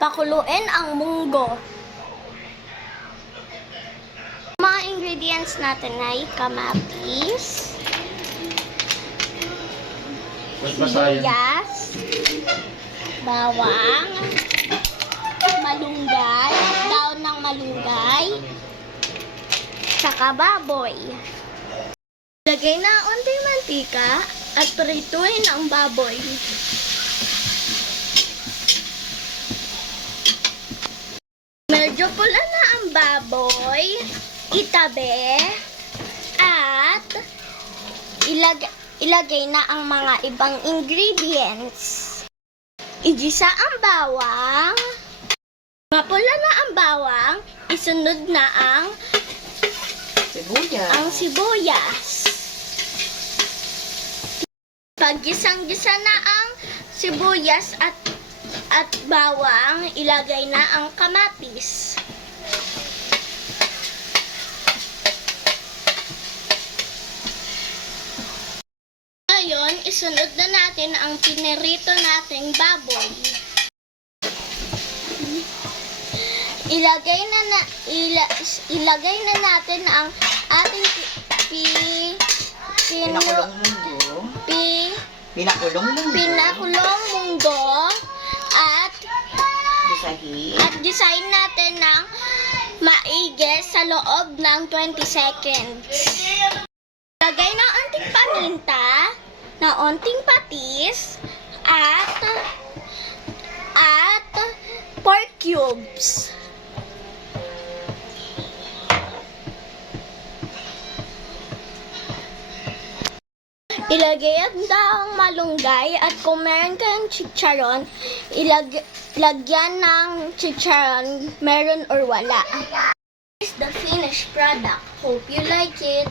Pakuluin ang munggo. Mga ingredients natin ay kamatis, sibuyas, bawang, malunggay, daon ng malunggay, saka baboy. Lagay na unting mantika at prituhin ang baboy. Medyo pula na ang baboy, itabi, at ilagay na ang mga ibang ingredients. Igisa ang bawang. Mapula na ang bawang, isunod na ang sibuyas. Paggisang-gisa na ang sibuyas at bawang, ilagay na ang kamatis. Ngayon, isunod na natin ang pinirito nating baboy. Ilagay na natin ang ating pinakulong munggo at gisahin natin ng maigi sa loob ng 20 seconds. Lagay ng onting paminta, ng onting patis, at pork cubes. Ilagay ang daong malunggay at kung meron kayong chicharon, lagyan ng chicharon, meron or wala. This is the finished product. Hope you like it.